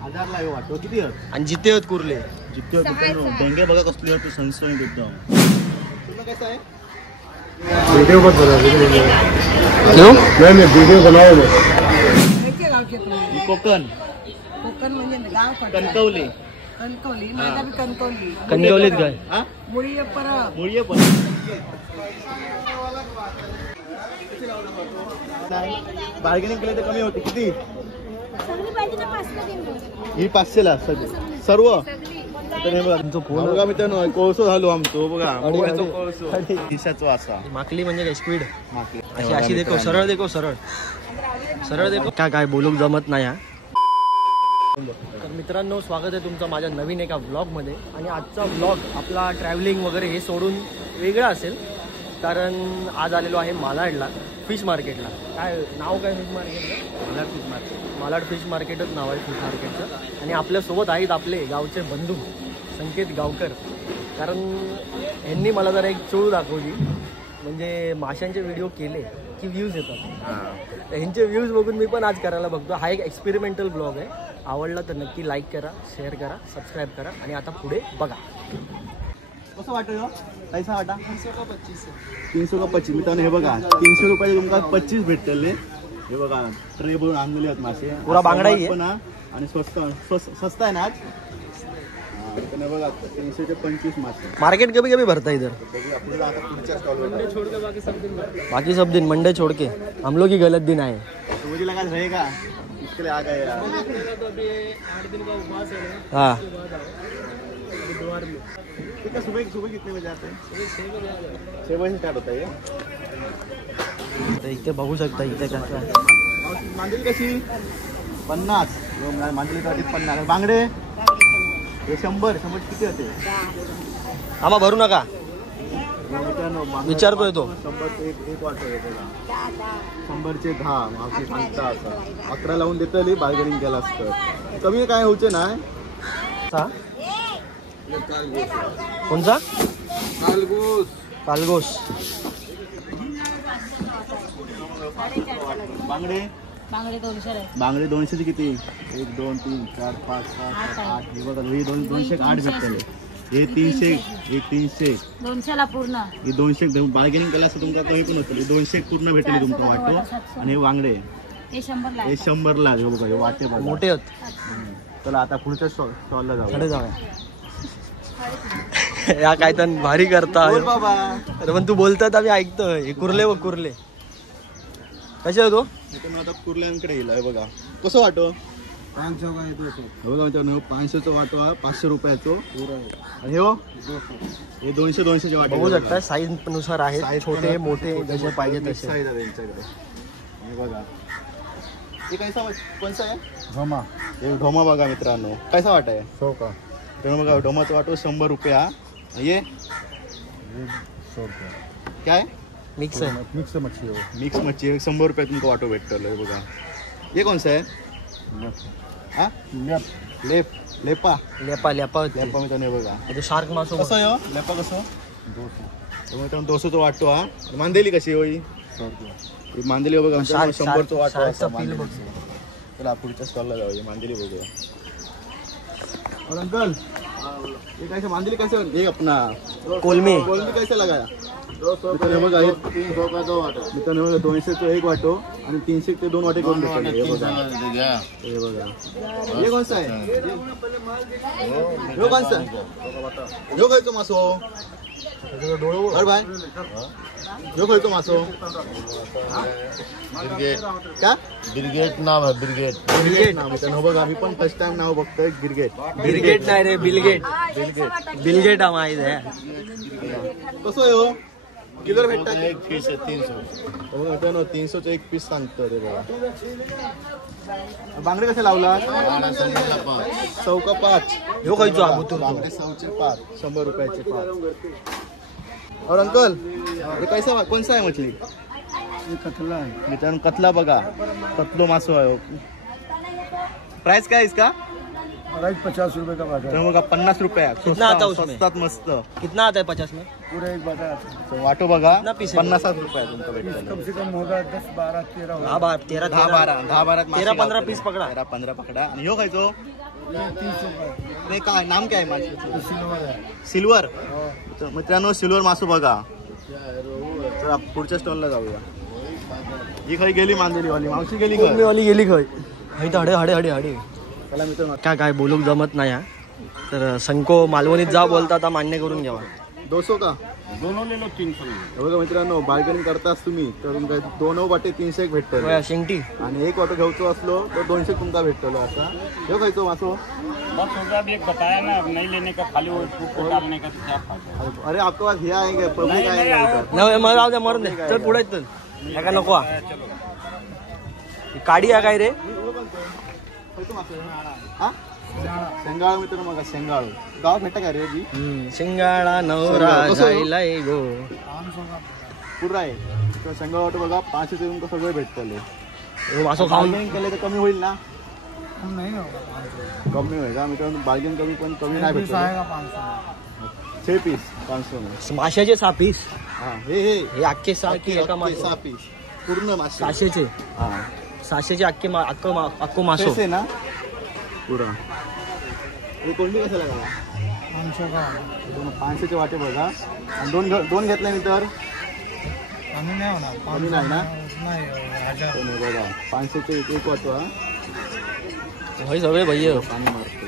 1000 ला वाटतो किती आणि जिते आहेत कुर्ले जिते होत डेंगे बघा कसली होती संस्थानिक एकदम तुला कसं आहे वीडियो मत बना क्यों नहीं वीडियो बनाओ ना कोकण कोकण म्हणजे गाव कणकवली कणकवली माझा बी कणकवली कणकवलीत काय हा मुळी परत मुळी पण बार्गेनिंग केले तर कमी होते किती ही 500 ला सर्व बघा मित्रांनो कोळसो झालो आमचो बघा दिशाचो असा माकली म्हणजे काय स्पीड माकली अशी अशी देखो सरळ देखो सरळ सरळ देखो काय बोलूक जमत नाही हा. तर मित्रांनो स्वागत आहे तुमचं माझ्या नवीन एका व्लॉगमध्ये. आणि आजचा व्लॉग आपला ट्रॅव्हलिंग वगैरे हे सोडून वेगळा असेल, कारण आज आलेलो आहे मालाडला फिश मार्केटला. काय नाव काय फिश मार्केटचं? Malad fish market. Malad fish मार्केटच नाव आहे फिश मार्केटचं. आणि आपल्यासोबत आहेत आपले गावचे बंधू संकेत गावकर. कारण यांनी मला जरा एक चूळ दाखवली, म्हणजे माशांचे व्हिडिओ केले की व्ह्यूज येतात. ह्यांचे व्ह्यूज बघून मी पण आज करायला बघतो. हा एक एक्सपेरिमेंटल ब्लॉग आहे. आवडला तर नक्की लाईक करा, शेअर करा, सबस्क्राईब करा. आणि आता पुढे बघा. कसं वाटतं कैसा वाटा 300 का 25 मित्रांनो. हे बघा 300 रुपये तुमका 25 भेटतले. हे बघा ट्रे भरून आणलेले आहेत मासे. पुरा बांगडाही आहे आणि स्वस्त आहे ना आज. हे बघा 300 ते 25 मासे. मार्केट कभी कभी भरता इधर. बाकी सब दिन मंडे छोड़ के हम लोग ही गलत दिन आए. मुझे लगा रहेगा इसके लिए आ गए यार. हाँ ठीक है. सुबह कितने बजे आते हैं? 6 बजे स्टार्ट होता है. इथे बघू शकता इथे कसं आहे. मांदेली कशी 50 मांदेली 50. बांगडे हे 100 किती होते? आम्हा भरू नका विचारतोय तो. 100 एक वाटो आहे बघा. 100चे 10 मावशी सांगता असं 11 लावून देतली. बार्गेनिंग केलं असतं कमी काय होते ना. कोणचा? कालगोस. बांगडे 200चे किती? 1 2 3 4 5 6 8. हे बघा हे 208 भेटतले. हे 300 हे 300 200ला पूर्ण. हे 200 बार्गेनिंग केलं असं तुमका कमी पण होतं. 200 पूर्ण भेटले तुमका वाटो. आणि हे वांगडे हे 100ला. हे 100ला. हे बघा हे वाटे बघा मोठे आहेत. चला आता पुढच्या स्टॉलला जाऊ. या काय तर भारी करता बाबा. अरे पण तू बोलतात आम्ही ऐकतोय. कुर्ले व कुर्ले कसे होतो. आता कुर्ल्यांकडे येईल. हे बघा कसं वाटो. 500 का येतो बघा मित्रांनो. 500चा वाटो हा 500 रुपयाचो. आणि हे 200चे वाटो बघू शकता. साईज नुसार आहे, छोटे मोठे जसे पाहिजे तसे. त्यांच्याकडे हे बघा. हे कैसा कोणसा आहे? ढोमा. हे ढोमा बघा मित्रांनो कैसा वाटा आहे. 100 का. तेव्हा बघा ढोमाचा वाटो 100 रुपया. ये 100 रुपया काय मिक्स आहे. मिक्स मच्छी 100 रुपये तुमका वाटो भेटतलो. हे बघा हे कोणसा आहे? हा लेपा मित्रांनो. हे बघा शार्क मासो कसं आहे लेपा कसं 200 वाटो. हा मांदेली कशी होई? मांदेली बघा 100चा वाटो. चला पुढच्या स्टॉलला जाऊया. मांदेली बघूया. और अंकल ये कैसे मांदेली कैसे? ये अपना कोलमी कैसे लगाया? 200 बघा. हे 300 का 2 वाटो मित्रांनो. 200चं 1 वाटो आणि 300 ते 2 वाटे करून देतो. हे बघा हे बघा. हे कोणसा आहे? हे कोणसा हे खायचो मासो. अरे भाई हे खायचो मासो का? ब्रिगेड नाव आहे. ब्रिगेड नाव मित्रांनो. बघा मी पण फर्स्ट टाइम नाव बघतोय. ब्रिगेड नाही रे बिलगेट हा माहित आहे. कसं आहे हो? किलो भेटतात. एक पीस 300. 300चं 1 पीस सांगतो. रे बघा. बांगडे कसे लावला? 100 का 5. ह्यो खायचो बांगडे 100चे 5. 100 रुपयाचे 5. और अंकल हे कैसा कोणसा आहे मछली? कतला आहे मित्रांनो. कतला बघा. कतलो मासो आहे. प्राइस क्या है इसका? प्राइस 50 रुपए का बाटा है. बघा 50 रुपया. कितना आता उसमें? स्वस्तात मस्त. कितना आता है 50 में? पूरा एक बाटा है. वाटो बघा कितना पीस है? 50 रुपया तुमका भेटतो. कम से कम होगा 10 12 13 होगा. 10 12 10 12 13 15 पीस पकडा. 13 15 पकडा. आणि ह्यो खायचो 30 रुपये नाही काय नाम काय आहे मासे सिल्वर आहे सिल्वर हो. तर मित्रांनो सिल्वर मासू बघा. तर पुढच्या स्टॉलला जाऊया. ही खाई गेली मांदेलीवाली मावशी गेली का? वाली गेली खय हडे हडे हडे हडे चला मित्रांनो काय बोलूक जमत नाही हा. तर संको मालवणीत जा बोलता आता मान्य करून घ्यावा. 200 का? दोनों ले लो 300 हे बघा मित्रांनो बार्गेनिंग करताच तुम्ही तर तुमका 2 वाटे 300 एक भेटतले होय, शेंगटी आणि एक वाटो घ्यायचो असलो तर 200 तुमका भेटतलो. असा हे खायचो मासो. बस होगा अभी एक बताया ना अब नहीं लेने का खाली वो फूट डालने का तो क्या फायदा अरे आपके पास हे आहे का पब्लिक आहे का? नाही मला जाऊ द्या मरून दे. चल पुढे चल ह्या का नको हा. ही काडी आहे काय रे? खायचो मासो हा शेंगाळ मित्रांनो बघा शेंगाळ गाव भेटा का रे जी शिंगाळा नवरा कसं आहे? जायलाय गो. पुरा आहे तर शेंगाळ वाटो बघा 500 तुमका सगळे भेटतले. हे मासो खाऊन बार्गेनिंग केले तर कमी होईल ना? नहीं ना कमी होईल का मित्रांनो? बार्गेनिंग कमी पण कमी नाही भेटत. आएगा 500 6 पीस 500 में. माशाचे 6 पीस. हा हे हे अख्खे 6 की एका मासे 6 पीस पूर्ण मासे. 600चे हा 600चे अख्खो मासो. पैसे ना पुरा. हे कोणती कसं लागला? 500 का 500चे वाटे बघा आणि दोन घेतल्यानंतर कमी नहीं होना कमी नाही ना? नहीं 1000 तर नाही बघा 500चे एक वाटो हा होय सगळे भैया. पाणी मारतो.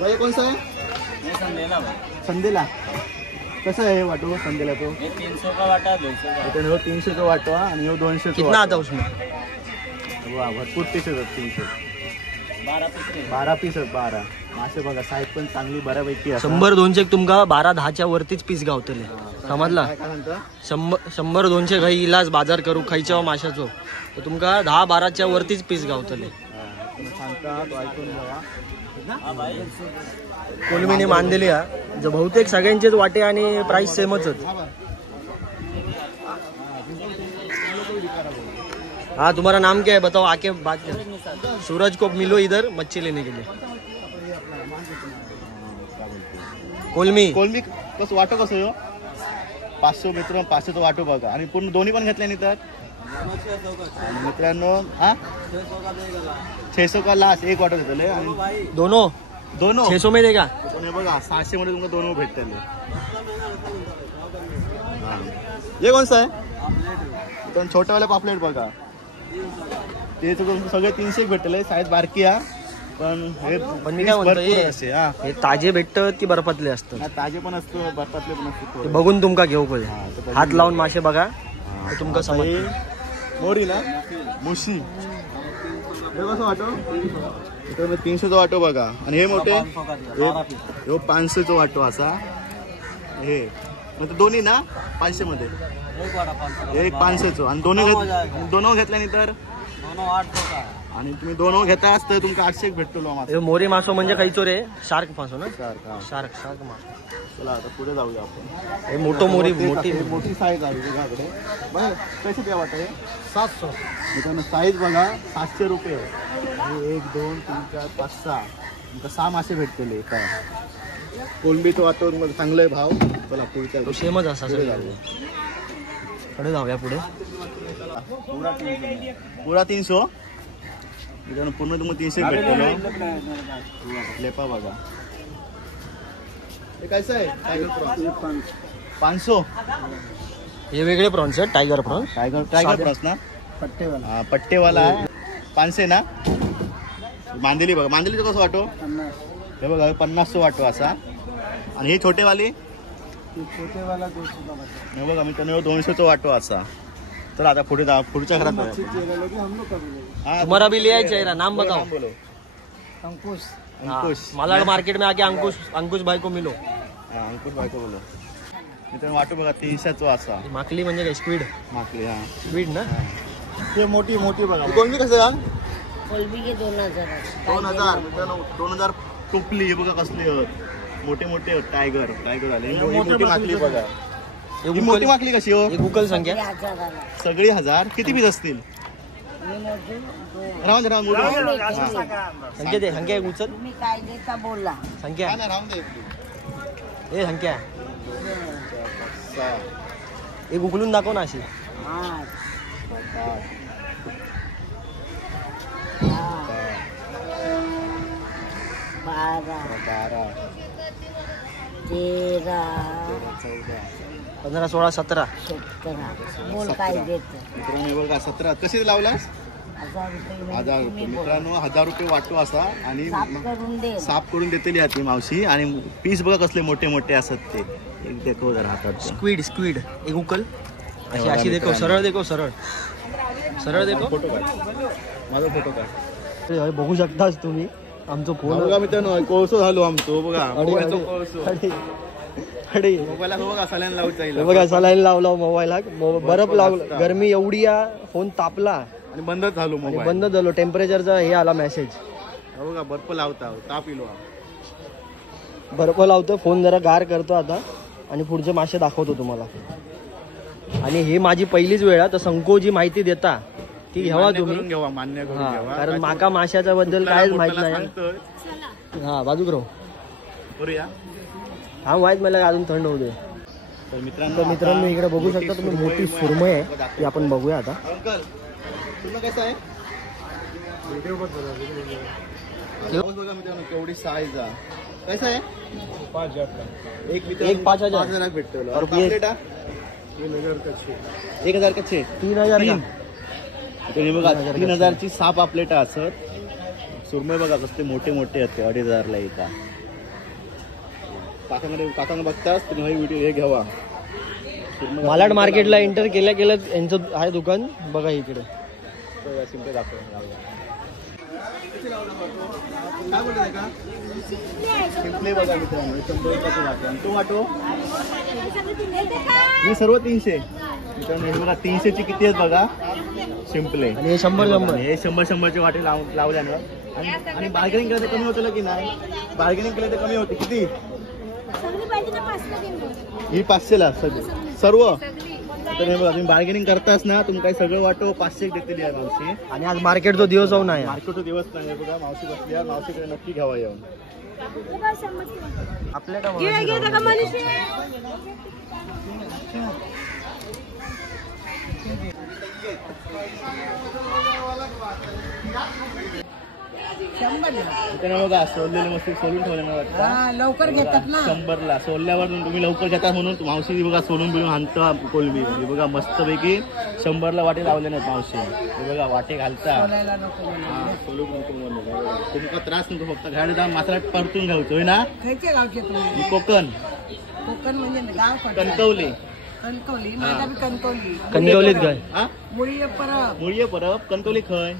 भाई कोणसा आहे? संदेला कसं आहे वाटो संदेला तो? 300 का वाटा 200 का हो 300 का वाटो हा आणि 200 कितना आता उसमें? वा भरपूर पीस आहेत 300 12 पीस आहेत 12 मासे बघा साईज पण चांगली बऱ्यापैकी आहे. 100-200 तुमका 12-10च्या वरतीच पीस गावतले. समजला? काय म्हणता? 100-200 काही इलाज बाजार करू खायच्या माशाचो तर तुमका 10-12च्या वरतीच पीस गावतले. तुम्ही सांगता तो ऐकून बघा. कोलमीने मानलेली हा जो बहुतेक सगळ्यांचेच वाटे आणि प्राइस सेमच. हाँ तुम्हारा नाम क्या है बताओ आके बात कर. सूरज को मिलो इधर मच्छी लेने के लिए. कोलमी कोलमी कसं वाटो कसं हो 500 मित्र 500 वाटो बघा आणि पूर्ण दोन्ही पण घेतले नाही तर आणि मित्रांनो हा 600 का लास्ट एक वाटो घेतले आणि दोनों दोनों 600 में देगा. पण हे बघा 600 मध्ये तुमका दोनों भेटतले. हे कोणसा आहे? पण छोटावाला पापलेट बघा ते तुमचं सगळे 300 भेटले. साईज बारकी हा पण हे पण मी काय म्हणतो भरपूर असे हा हे ताजे भेटत ती बर्फातले असतात. हा, ताजे पण असतो बर्फातले पण ते असतो. बघून तुमका घेऊ पाहिजे. हा, ते बघून हात लावून मासे बघा हा, तर तुमका आता समज. हे मोरी ना मुशी हे कसं वाटो? इकडे 300चा वाटो बघा आणि हे मोठे हे 500चा वाटो असा हे म्हणजे दोन्ही ना 500 मध्ये एक 500चं आणि दोन घेतल्यानंतर आणि तुम्ही दोन घेता तर तुमका 800 भेटतो मासा. हे मोरी मासो म्हणजे खायचो रे शार्क मासो ना. सारखा. शार्क मासो. चला आता पुढे जाऊया आपण. हे मोठो मोरी मोठी हे मोठी साईज आहे तुझ्याकडे बघा पैसे द्या वाटत 700 मित्रांनो. साईज बघा 700 रुपये. 1 2 3 4 5 6 तुमका 6 मासे भेटतले काय. कोलंबीचं वाटो चांगलं आहे भाव. चला पुढच्या तो सेमच असा पुढे सगळं. जाऊया. पुढे जाऊया पुढे. पुरा 300 मित्रांनो पूर्ण तुम्हाला 300 भेटतो. लेपा बघा हे कसं आहे टायगर प्रॉन्स 500. हे वेगळे प्रॉन्स आहेत टायगर प्रॉन्स. टायगर प्रॉन्स ना पट्टेवाला हा पट्टेवाला आहे 500 ना. मांदेली बघा मांदेलीचं कसं वाटो? हे बघा 50 वाटो असा आणि हे छोटेवाली छोटेवाला 200 का वाटा हे बघा मित्रांनो 200चा वाटो असा. तर आता पुढे जा पुढच्या घरात जाऊया. चीज लोगे हम लोग कर लेंगे. हा, तुम्हारा भी लिया है चेहरा नाम बोलो, बताओ. नाम बोलो. अंकुश अंकुश मालाड मार्केट में आके अंकुश भाई को मिलो. हा, अंकुश बायको बोलो. मित्रांनो वाटो बघा 300चा असा माकली म्हणजे काय स्पीड माकली. हा स्पीड ना. हे मोठी मोठी बघा. कोणती कसं यार कोलबी के 2000 2000 मित्रांनो 2000 टोपली. हे बघा कसली आहेत. मोठे मोठे टायगर आले. ही मोठी माकली बघा. ही मोठी माकली कशी हो? एक गुगल संख्या. सगळी 1000 किती पीस असतील? राहून दे राहून संख्या दे संख्या एक उचल तुम्ही काय देता बोला. संख्या राहून दे. ए संख्या 6 एक उकलून दाखव ना अशी. 8 9 12 12 13 14 15 16 17 17 बोल काय देत मित्रांनो हे बघा 17 कशी लावलास 1000 रुपये 1000 रुपये मित्रांनो 1000 रुपये वाटू असा आणि साफ करून दे साफ करून देतेली ती मावशी आणि पीस बघा कसले मोठे मोठे असतात ते एक देखो जरा हातात स्क्विड स्क्विड एक उकल अशी अशी देखो सरळ देखो सरळ सरळ देखो फोटो काढ माझा फोटो काढ अरे बघू शकताच तुम्ही आमचं फोन बघा मित्रांनो कोळसो झालो आमचो बघा मोबाईलचा कोळसो अडे मोबाईलला बघा सलाईन लावून जाईल बघा सलाईन लावला मोबाईलला बरफ लावला गरमी एवढी फोन तापला आणि बंदच झालो आणि मोबाईल बंद झालो टेम्परेचरचा हे आला मेसेज बघा बर्फ लावता ताप इलो बर्फ लावतो फोन जरा गार करतो आता आणि पुढचे मासे दाखवतो तुम्हाला आणि हे माझी पहिलीच वेळ आहे तर संकोची माहिती देता ती घ्यावा तुम्ही घेवा मान्य करून हा घ्यावा कारण माका माशाच्या बद्दल काहीच माहित नाही हा बाजूक राहू करूया हा माहित मला अजून थंड होऊ दे तर तर मित्रांनो इकडे बघू शकता तुम्ही मोठी सुरमई आहे ती आपण बघूया आता अंकल तुला कसं आहे बघा मित्रांनो केवढी साईज आहे कसं आहे एक मित्र एक 5,000 5,000 भेटतो और ये 1,000 कच्चे 3,000 का? तुम्ही बघा 3,000 ची 6 पापलेटा असत सुरमई बघा कसले मोठे मोठे असते 2,500 ला एका काकांना बघताच तुम्ही हा व्हिडिओ हे घ्यावा मालाड मार्केटला एंटर केल्या केल्या यांचं आहे दुकान बघा इकडे सिंपल सिंपले बघा मित्रांनो 100 वाटो तो वाटो हे सर्व 300 मित्रांनो हे बघा 300 ची किती आहेत बघा सिंपले आणि हे 100 हे 100 चे वाटे लावल्यानं आणि बार्गेनिंग केलं तर कमी होतं की नाही बार्गेनिंग केलं तर कमी होते किती ही 500 ला सर्व तर हे बघा तुम्ही बार्गेनिंग करताच ना तुम्ही काही सगळं वाटो 500 देतेली आहे मावशी आणि आज मार्केटचा दिवस जाऊन आहे मार्केटचा दिवस नाही आहे बघा मावशी बसली आहे मावशीकडे नक्की घ्यावा येऊन आपल्या बघा सोललेले मस्त सोलून ठेवले मला वाटतं लवकर घेतात ना 100ला सोलल्यावर तुम्ही लवकर घेता म्हणून मावशी बघा सोलून बिलून आणता कोलबी हे बघा मस्तपैकी 100ला वाटे लावले नाहीत मावशी हे बघा वाटे घालता सोलून नको म्हणून तुमका त्रास नको फक्त घाडे जाऊन मात्र परतून घ्यायचोय ना खायचे गावचे तुम्ही कोकण कोकण म्हणजे गाव कणकवली कणकवली माझा बी कणकवली कणकवलीत काय हा मुळी परब मुळी परब कणकवली खय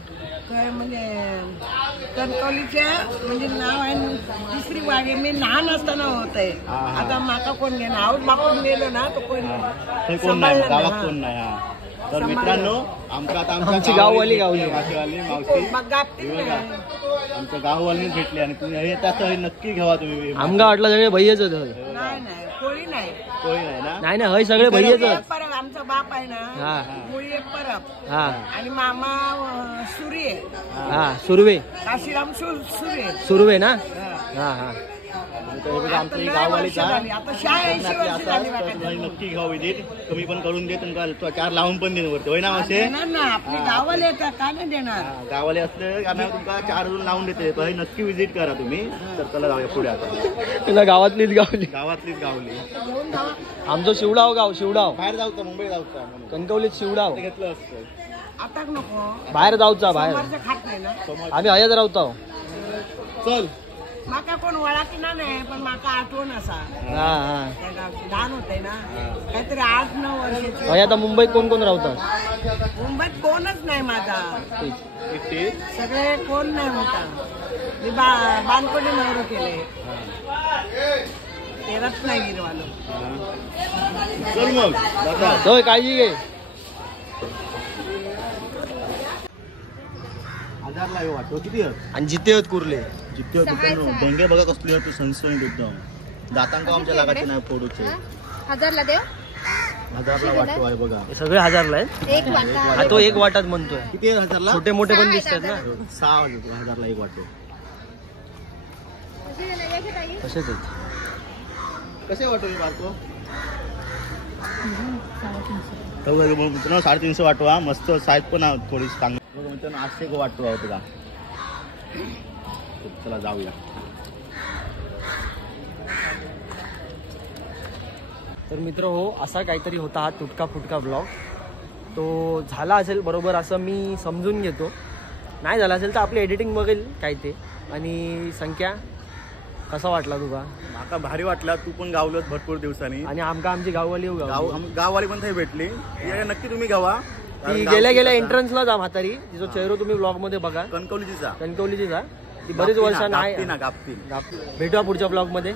काय म्हणजे कणकवलीच्या म्हणजे नाव आहे दुसरी वागे मी लहान असताना होत आहे आता माका कोण घेणार आऊट बापून गेलो ना तो कोण कोण नाही गावात कोण नाही हा तर मित्रांनो आमच्या आता आमची गाववाली गावली मावशी आमच्या गाववालीच भेटले आणि तुम्ही हे तसं नक्की घ्यावा तुम्ही आमगा वाटलं सगळे भैयच नाही नाही कोळी नाही कोळी नाही ना नाही ना हय सगळे भैयच परब आमचा बाप आहे ना हा मुळी परब हा आणि मामा सुरी आहे हा सुरवे काशीराम सुरी सुरवे ना हा हा आमची गाववाली आता 86 वर्ष झाली वाटत नक्की घ्यावं विजिट कमी पण करून दे तुमका 4 लावून पण देणार वरती होय ना असे देणार ना आपली गावाला येतात का नाही देणार गावाले असले कारण तुमका 4 लावून देते तर नक्की विजिट करा तुम्ही तर चला जाऊया पुढे आता तुला गावातलीच गावली गावातलीच गावली घेऊन जावा आमचं शिवडाव गाव शिवडाव बाहेर जाऊचा मुंबई जाऊचा कणकवलीत शिवडाव घेतलं असतं आता नको बाहेर जाऊचा बाहेर सोमवारचं खात नाही ना आम्ही हयात राहतो चल माका कोण वळाकी नाही पण माका आठवण असा हा हा त्या गावची लहान होते ना काहीतरी 8-9 वर्षाची हय आता मुंबईत कोण कोण राहतात मुंबईत कोणच नाही माझा एकटी सगळे कोण नाही होता मी बानकोडी नवरं केले ते रत्नागिरीवालो चल मग दादा होय काळजी घे 1000 ला वाटतो किती आहेत आणि जिते आहेत कुर्ले जितके डेंगे बघा कसली होती सनसनीत एकदम दातांक आमच्या लागायचे नाही फोडूचे 1000 ला देव 1000 ला वाटतो आहे बघा हे सगळे 1000ला आहेत एक वाटा हा तो एक वाटात म्हणतोय किती आहे 1000 ला छोटे मोठे पण दिसतात ना 6,000 ला एक वाटतो तसेच आहेत कसे वाटो हे बारको मित्रांनो 350 वाटो हा मस्त साईज पण थोडी चांगली मित्रांनो 800 वाटतो आहे तुला चला जाऊया तर मित्र हो, असा काहीतरी होता हा तुटका फुटका ब्लॉग. तो झाला असेल बरोबर असं मी समजून घेतो. नाही झाला असेल तर आपली एडिटिंग बघेल काय ते. आणि संख्या कसा वाटला तुका? माका भारी वाटला. तू पण गावलोस भरपूर दिवसांनी आणि आमची गाववाली गाववाली पण थंय भेटली. नक्की तुम्ही गावा. ती गेल्या एंट्रन्सला जा म्हातारी, तिचा चेहरा तुम्ही ब्लॉग मध्ये बघा. कणकवलीची जा. ती बरीच वर्ष नाही. गापती. भेटूया पुढच्या ब्लॉग मध्ये.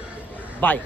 बाय.